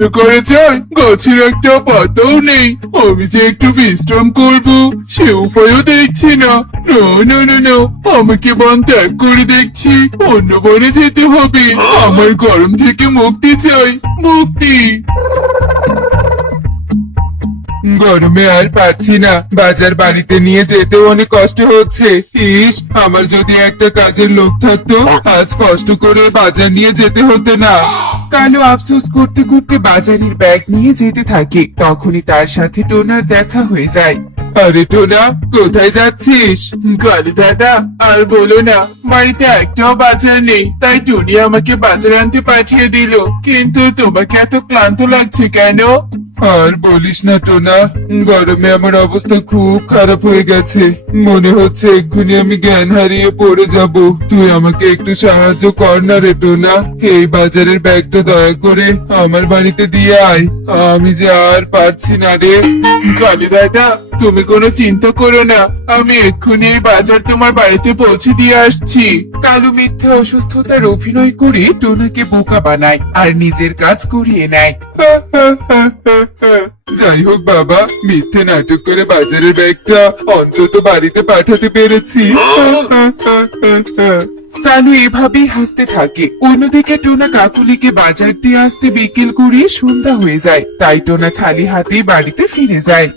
করে যায় গাছের একটা পাতাও নেই। আমি যে একটু বিশ্রাম করব সে উপায়ও দেখছি না। না না না না, আমাকে বন ত্যাগ করে দেখছি অন্য বনে যেতে হবে। আমার গরম থেকে মুক্তি চাই, মুক্তি। গরমে আর পারছি না, বাজার বাড়িতে নিয়ে যেতেও অনেক কষ্ট হচ্ছে। ইস, আমার যদি একটা কাজের লোক থাকতো আজ কষ্ট করে বাজার নিয়ে যেতে হতো না। কালু আফসোস করতে করতে বাজারের ব্যাগ নিয়ে যেতে থাকে। তখনই তার সাথে টোনার দেখা হয়ে যায়। আরে টোনা, কোথায় যাচ্ছিস? কালু দাদা, আর বলো না, বাড়িতে একটাও বাজার নেই, তাই টুনি আমাকে বাজার আনতে পাঠিয়ে দিল। কিন্তু তোমাকে এত ক্লান্ত লাগছে কেন? আর বলিস না টোনা, গরমে আমার অবস্থা খুব খারাপ হয়ে গেছে। মনে হচ্ছে এক্ষুনি আমি জ্ঞান হারিয়ে পড়ে যাব। তুই আমাকে একটু সাহায্য কর না রে টোনা। এই বাজারের ব্যাগটা দয়া করে আমার বাড়িতে দিয়ে আয়। আমি যে আর পারছি না রে। কালু দাদা, তুমি কোনো চিন্তা করো না, আমি এক্ষুনি এই বাজার তোমার বাড়িতে পৌঁছে দিয়ে আসছি। কালু মিথ্যা অসুস্থতার অভিনয় করে টোনাকে বোকা বানায় আর নিজের কাজ করিয়ে নেয়। যাই হোক বাবা, মিথ্যে নাটক করে বাজারের ব্যাগটা অন্তত বাড়িতে পাঠাতে পেরেছি। কালু এভাবেই হাসতে থাকে। অন্যদিকে টোনা কাকুলিকে বাজার দিয়ে আসতে বিকেল করিয়ে সন্ধ্যা হয়ে যায়। তাই টোনা খালি হাতেই বাড়িতে ফিরে যায়।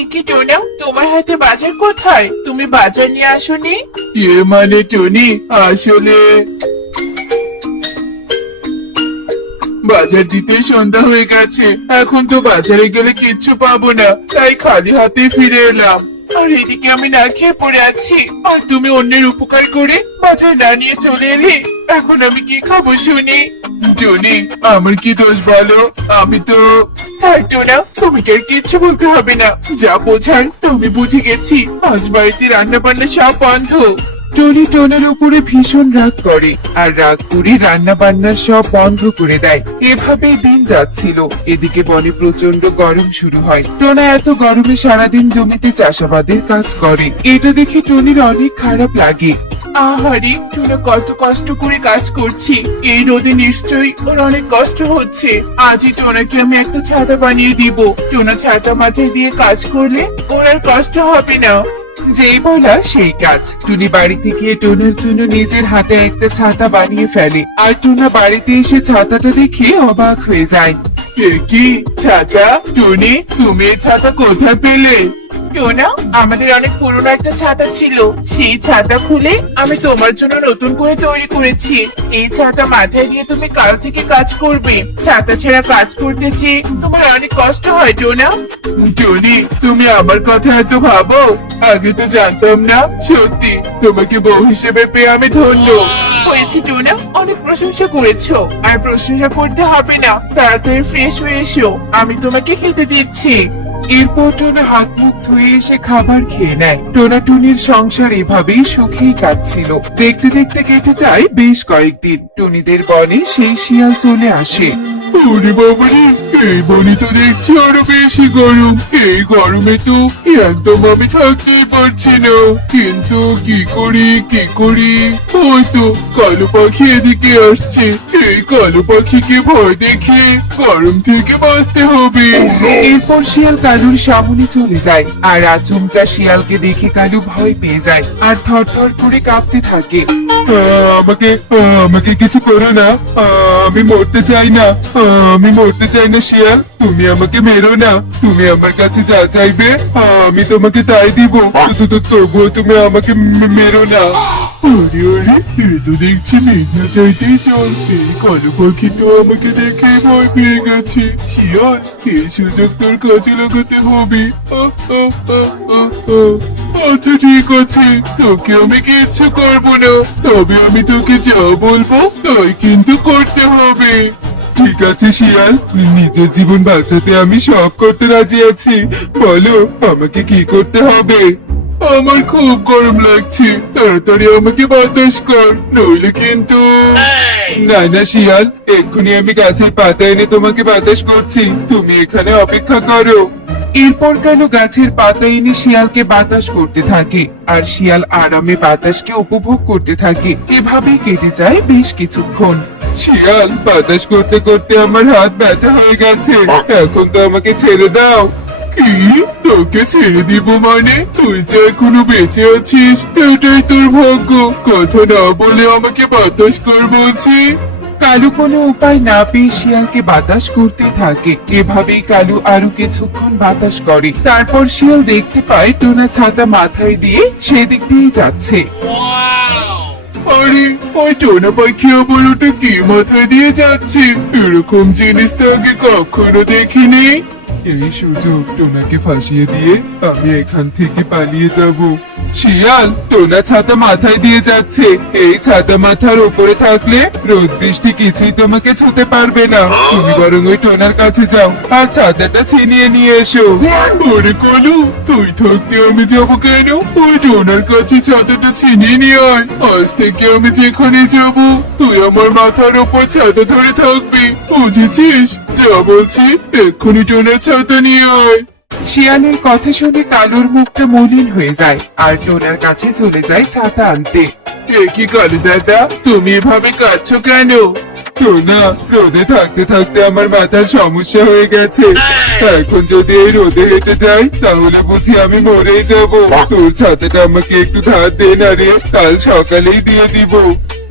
একি টোনা, তোমার হাতে বাজার কোথায়? তুমি বাজার নিয়ে আসোনি? মানে টনি, আসলে বাজার দিতে সন্ধ্যা হয়ে গেছে, এখন তো বাজারে গেলে কিচ্ছু পাবো না, তাই খালি হাতে ফিরে এলাম। আর এদিকে আমি না খেয়ে পড়ে আছি, আর তুমি অন্যের উপকার করে বাজার না নিয়ে চলে এলে। এখন আমি কি খাবো শুনি? টনি, আমার কি দোষ বলো? আমি তো হ্যাঁ টোনা, তুমি কি আর কিচ্ছু বলতে হবে না, যা বোঝার তুমি বুঝে গেছি। আজ বাড়িতে রান্না বান্না সব বন্ধ। টনি টোনার উপরে ভীষণ রাগ করে আর রাগ করে রান্না বান্না সব বন্ধ করে দেয়। এভাবেই দিন যাচ্ছিল। এদিকে বনে প্রচন্ড গরম শুরু হয়। টোনা এত গরমে সারাদিন জমিতে চাষাবাদের কাজ করে। এটা দেখে টনির অনেক খারাপ লাগে। আহারে, টোনা কত কষ্ট করে কাজ করছি, এই রোদে নিশ্চয়ই ওর অনেক কষ্ট হচ্ছে। আজই টোনাকে আমি একটা ছাতা বানিয়ে দিব। টোনা ছাতা মাথায় দিয়ে কাজ করলে ওর আর কষ্ট হবে না। যেই বলা সেই কাজ। টুনি বাড়িতে গিয়ে টোনার জন্য নিজের হাতে একটা ছাতা বানিয়ে ফেলে। আর টোনা বাড়িতে এসে ছাতাটা দেখে অবাক হয়ে যায়। এ কি ছাতা? টনি, তুমি এই ছাতা কোথায় পেলে? টোনা, আমাদের অনেক পুরনো একটা ছাতা ছিল, সেই ছাতা খুলে আমি তোমার জন্য নতুন করে তৈরি করেছি। এই ছাতা মাথায় দিয়ে তুমি কাল থেকে কাজ করবে। ছাতা ছেড়া কাজ করতে চেয়ে তোমার অনেক কষ্ট হয় টোনা। টনি, তুমি আমার কথা এত ভাবো? আগে তো জানতাম না। সত্যি তোমাকে বউ হিসেবে পেয়ে আমি ধন্য। হয়েছে টোনা, অনেক প্রশংসা করেছো, আর প্রশংসা করতে হবে না। তাড়াতাড়ি ফ্রেশ হয়ে এসো, আমি তোমাকে খেতে দিচ্ছি। এরপর টোনা হাত মুখ ধুয়ে এসে খাবার খেয়ে নেয়। টোনা টুনির সংসার এভাবেই সুখেই কাটছিল। দেখতে দেখতে কেটে যায় বেশ কয়েকদিন। টুনিদের বনে সেই শিয়াল চলে আসে। ওরে বাবারে, এই বনি তো দেখছি আরো বেশি গরম। এই গরমে তো একদম আমি থাকতেই পারছি না। কিন্তু কি করি কি করি? ওই তো কালো পাখি এদিকে আসছে। এই কালো পাখিকে ভয় দেখে গরম থেকে বাঁচতে হবে। এরপর শিয়াল কালুর সামনে চলে যায়। আর আচমকা শিয়ালকে দেখে কালু ভয় পেয়ে যায় আর থরথর করে কাঁপতে থাকে। আমাকে আমাকে কিছু করো না। আমি মরতে চাই না। আমি মরতে চাই না শিয়াল, তুমি আমাকে মেরো না। তুমি আমার কাছে যা চাইবে আমি তোমাকে তাই দিব। তবুও তুমি আমাকে মেরো না। ওরে ওরে, এ তো দেখছি মেঘনা চাইতেই চল। এই কালো পাখি তো আমাকে দেখে ভয় পেয়ে গেছে। শিয়াল, এই সুযোগ তোর কাজে লাগাতে হবে। আচ্ছা ঠিক আছে, তোকে আমি কিচ্ছু করবো না, তবে আমি তোকে যা বলবো তাই কিন্তু করতে হবে। ঠিক আছে শিয়াল, নিজের জীবন বাঁচাতে আমি সব করতে রাজি আছি। বলো আমাকে কি করতে হবে? আমার খুব গরম লাগছে, তাড়াতাড়ি আমাকে বাতাস কর, নইলে কিন্তু। না না শিয়াল, এক্ষুনি আমি গাছের পাতা এনে তোমাকে বাতাস করছি, তুমি এখানে অপেক্ষা করো। এরপর কালু গাছের পাতা এনে শিয়ালকে বাতাস করতে থাকে আর শিয়াল আরামে বাতাসকে উপভোগ করতে থাকে। এভাবেই কেটে যায় বেশ কিছুক্ষণ। শিয়াল, বাতাস করতে করতে আমার হাত ব্যথা হয়ে গেছে, এখন তো আমাকে ছেড়ে দাও। কি, তোকে ছেড়ে দিব মানে? তুই যে এখনো বেঁচে আছিস, এটাই তোর ভাগ্য। কথা না বলে আমাকে বাতাস কর বলছি। কালু কোনো উপায় না পেয়ে শিয়ালকে বাতাস করতে থাকে। এভাবেই কালু আরো কিছুক্ষণ বাতাস করে। তারপর শিয়াল দেখতে পায় টোনা ছাতা মাথায় দিয়ে সেদিক দিয়ে যাচ্ছে। আরে, ওই টোনা পাখি আবার ওটা কি মাথায় দিয়ে যাচ্ছে? এরকম জিনিস তো আগে কখনো দেখিনি। এই সুযোগ টোনাকে ফাঁসিয়ে দিয়ে আমি এখান থেকে পালিয়ে যাব। শিয়াল, টোনা ছাতা মাথায় দিয়ে যাচ্ছে। এই ছাতা মাথার উপরে থাকলে রোদ বৃষ্টি কিছুই তোমাকে ছুতে পারবে না। তুমি বরং ওই টোনার কাছে যাও আর ছাতাটা ছিনিয়ে নিয়ে এসো। ওরে কলু, তুই থাকতে আমি যাবো কেন? ওই টোনার কাছে ছাতাটা ছিনিয়ে নিয়ে আয়। আজ থেকে আমি যেখানে যাব তুই আমার মাথার ওপর ছাতা ধরে থাকবি, বুঝেছিস? যা বলছি, এক্ষুনি টোনার ছাতা নিয়ে আয়। শিয়ালের কথা শুনে কালুর মুখটা মলিন হয়ে যায় আর টোনার কাছে চলে যায় ছাতা আনতে। এ কি কালু দাদা, তুমি এভাবে কাঁদছো কেন? টোনা, রোদে থাকতে থাকতে আমার মাথার সমস্যা হয়ে গেছে। এখন যদি এই রোদে হেঁটে যাই তাহলে বুঝি আমি মরেই যাব। তোর ছাতাটা আমাকে একটু ধার দে না রে, কাল সকালেই দিয়ে দিব।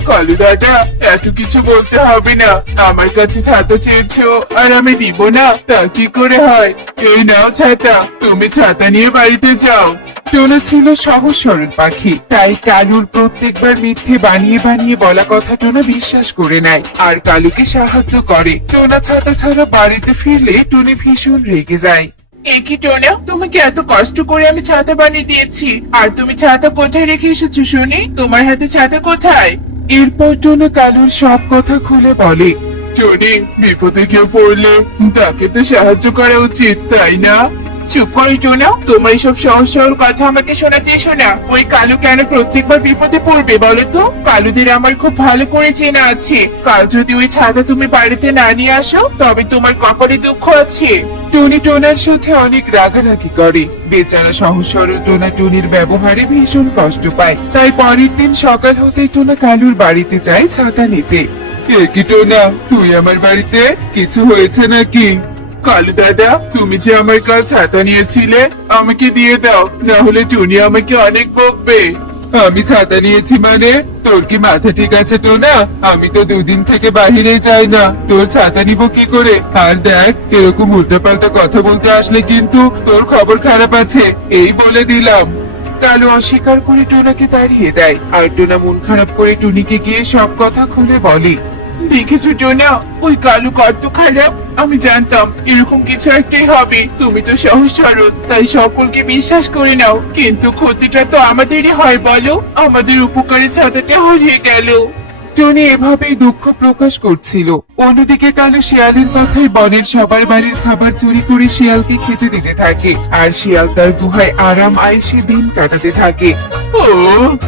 কালু দাদা, এত কিছু বলতে হবে না। আমার কাছে ছাতা চেয়েছো আর আমি দিব না, তা কি করে হয়? এই নাও ছাতা, তুমি ছাতা নিয়ে বাড়িতে যাও। টোনা ছিল সহজ সরল পাখি, তাই কালুর প্রত্যেকবার মিথ্যে বানিয়ে বানিয়ে বলা কথা টোনা বিশ্বাস করে নেয় আর কালুকে সাহায্য করে। টোনা ছাতা ছাড়া বাড়িতে ফিরলে টুনি ভীষণ রেগে যায়। একই টোনা, তোমাকে এত কষ্ট করে আমি ছাতা বানিয়ে দিয়েছি, আর তুমি ছাতা কোথায় রেখে এসেছো শুনি? তোমার হাতে ছাতা কোথায়? এরপর টোনা কালুর সব কথা খুলে বলে। টনি, বিপদে কেউ পড়লে তাকে তো সাহায্য করা উচিত, তাই না? চুপ করো টোনা, তোমার এইসব সহজ সরল কথা আমাকে শোনাতে এসো না। ওই কালু কেন প্রত্যেকবার বিপদে পড়বে বলো তো? কালুদের আমার খুব ভালো করে চেনা আছে। কাল যদি ওই ছাতা তুমি বাড়িতে না নিয়ে আসো তবে তোমার কপালে দুঃখ আছে। টুনি টোনার সাথে অনেক রাগারাগি করে। বেচারা সহজ সরল টোনা টুনির ব্যবহারে ভীষণ কষ্ট পায়। তাই পরের দিন সকাল হতেই টোনা কালুর বাড়িতে যায় ছাতা নিতে। এ কি টোনা, তুই আমার বাড়িতে? কিছু হয়েছে নাকি? কালু দাদা, তুমি যে আমার কাল ছাতা নিয়েছিলে, আমাকে দিয়ে দাও, না হলে টুনি আমাকে অনেক বকবে। আমি ছাতা নিয়েছি মানে? তোর কি মাথা ঠিক আছে টোনা? আমি তো দুদিন থেকে বাহিরে যাই না, তোর ছাতা নিব কি করে? আর দেখ, এরকম উল্টাপাল্টা কথা বলতে আসলে কিন্তু তোর খবর খারাপ আছে, এই বলে দিলাম। কালু অস্বীকার করে টোনাকে তাড়িয়ে দেয় আর টোনা মন খারাপ করে টুনিকে গিয়ে সব কথা খুলে বলে। দেখেছো টোনা, ওই কালু কত খারাপ। আমি জানতাম এরকম কিছু একটাই হবে। তুমি তো সহজ সরল, তাই সকলকে বিশ্বাস করে নাও, কিন্তু ক্ষতিটা তো আমাদেরই হয় বলো। আমাদের উপকারী ছাতাটা হারিয়ে গেল। টনি এভাবেই দুঃখ প্রকাশ করছিল। অন্যদিকে কালু শিয়ালের কথায় বনের সবার বাড়ির খাবার চুরি করে শিয়ালকে খেতে দিতে থাকে আর শিয়াল তার গুহায় আরাম আয়েসে দিন কাটাতে থাকে। ও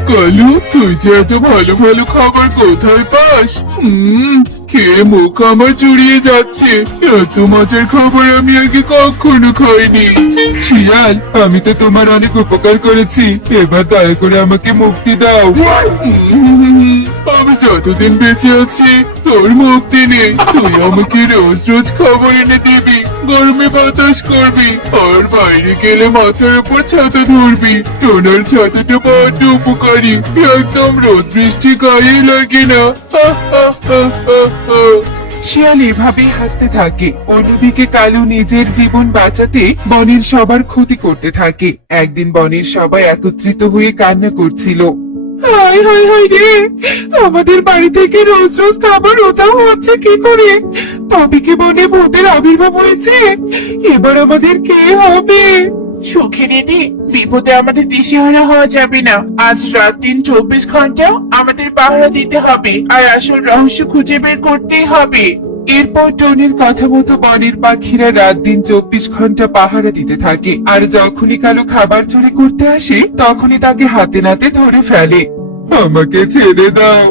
কালু, তুই যে এত ভালো ভালো খাবার কোথায় পাস? খেয়ে মুখ আমার জুড়িয়ে যাচ্ছে। এত মজার খাবার আমি আগে কখনো খাইনি। শিয়াল, আমি তো তোমার অনেক উপকার করেছি, এবার দয়া করে আমাকে মুক্তি দাও। আমি যতদিন বেঁচে আছি তোর মুক্তি নেই। তুই আমাকে রোজ রোজ খাবার এনে দিবি, গরমে বাতাস করবি, আর বাইরে গেলে মাথার উপর ছাতা ধরবি। টোনার ছাতাটা বড্ড উপকারী, একদম রোদ বৃষ্টি গায়ে লাগে না। শিয়াল এভাবেই হাসতে থাকে। অন্যদিকে কালু নিজের জীবন বাঁচাতে বনের সবার ক্ষতি করতে থাকে। একদিন বনের সবাই একত্রিত হয়ে কান্না করছিল। হায় হায় হায় রে, আমাদের বাড়ি থেকে রোজ রোজ খাবার ওটাও হচ্ছে কি করে? তবে কি বনে ভূতের আবির্ভাব হয়েছে? এবার আমাদের কে হবে? সুখী দিদি, বিপদে আমাদের দিশেহারা হওয়া যাবে না। আজ রাত দিন 24 ঘন্টা আমাদের পাহারা দিতে হবে, আর আসল রহস্য খুঁজে বের করতেই হবে। এরপর টনির কথা মতো বনের পাখিরা রাত দিন 24 ঘন্টা পাহারা দিতে থাকে আর যখনই কালু খাবার চুরি করতে আসে তখনই তাকে হাতে নাতে ধরে ফেলে। আমাকে ছেড়ে দাও,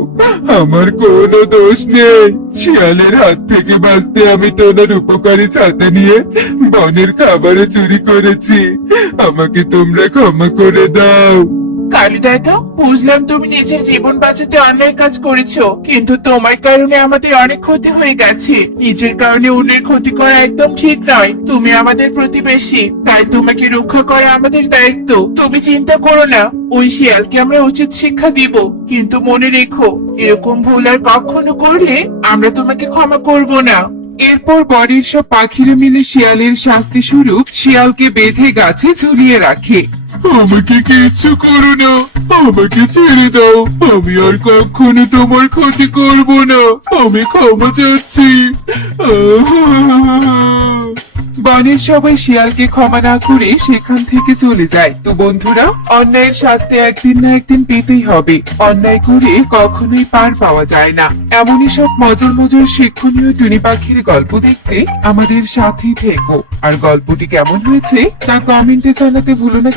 আমার কোনো দোষ নেই। শিয়ালের হাত থেকে বাঁচতে আমি টোনার উপকারী ছাতা নিয়ে বনের খাবারে চুরি করেছি, আমাকে তোমরা ক্ষমা করে দাও। কালু দাদা, বুঝলাম তুমি নিজের জীবন বাঁচাতে অন্যায় কাজ করেছো, কিন্তু তোমার কারণে আমাদের অনেক ক্ষতি হয়ে গেছে। নিজের কারণে অন্যের ক্ষতি করা একদম ঠিক নয়। তুমি আমাদের প্রতিবেশী, তাই তোমাকে রক্ষা করা আমাদের দায়িত্ব। তুমি চিন্তা করো না, ওই শিয়ালকে আমরা উচিত শিক্ষা দিব, কিন্তু মনে রেখো, এরকম ভুল আর কখনো করলে আমরা তোমাকে ক্ষমা করব না। এরপর বনের সব পাখিরা মিলে শিয়ালের শাস্তি স্বরূপ শিয়ালকে বেঁধে গাছে ঝুলিয়ে রাখে। আমাকে কিচ্ছু করো না, আমাকে ছেড়ে দাও, আমি আর কখনো তোমার ক্ষতি করব না, আমি ক্ষমা চাচ্ছি। বনের সবাই শিয়ালকে ক্ষমা না করে সেখান থেকে চলে যায়। তো বন্ধুরা, অন্যায়ের শাস্তি একদিন না একদিন পেতেই হবে। অন্যায় করে কখনোই পার পাওয়া যায় না। এমনই সব মজার মজার শিক্ষণীয় টুনি পাখির গল্প দেখতে আমাদের সাথেই থেকো। আর গল্পটি কেমন হয়েছে তা কমেন্টে জানাতে ভুলো না।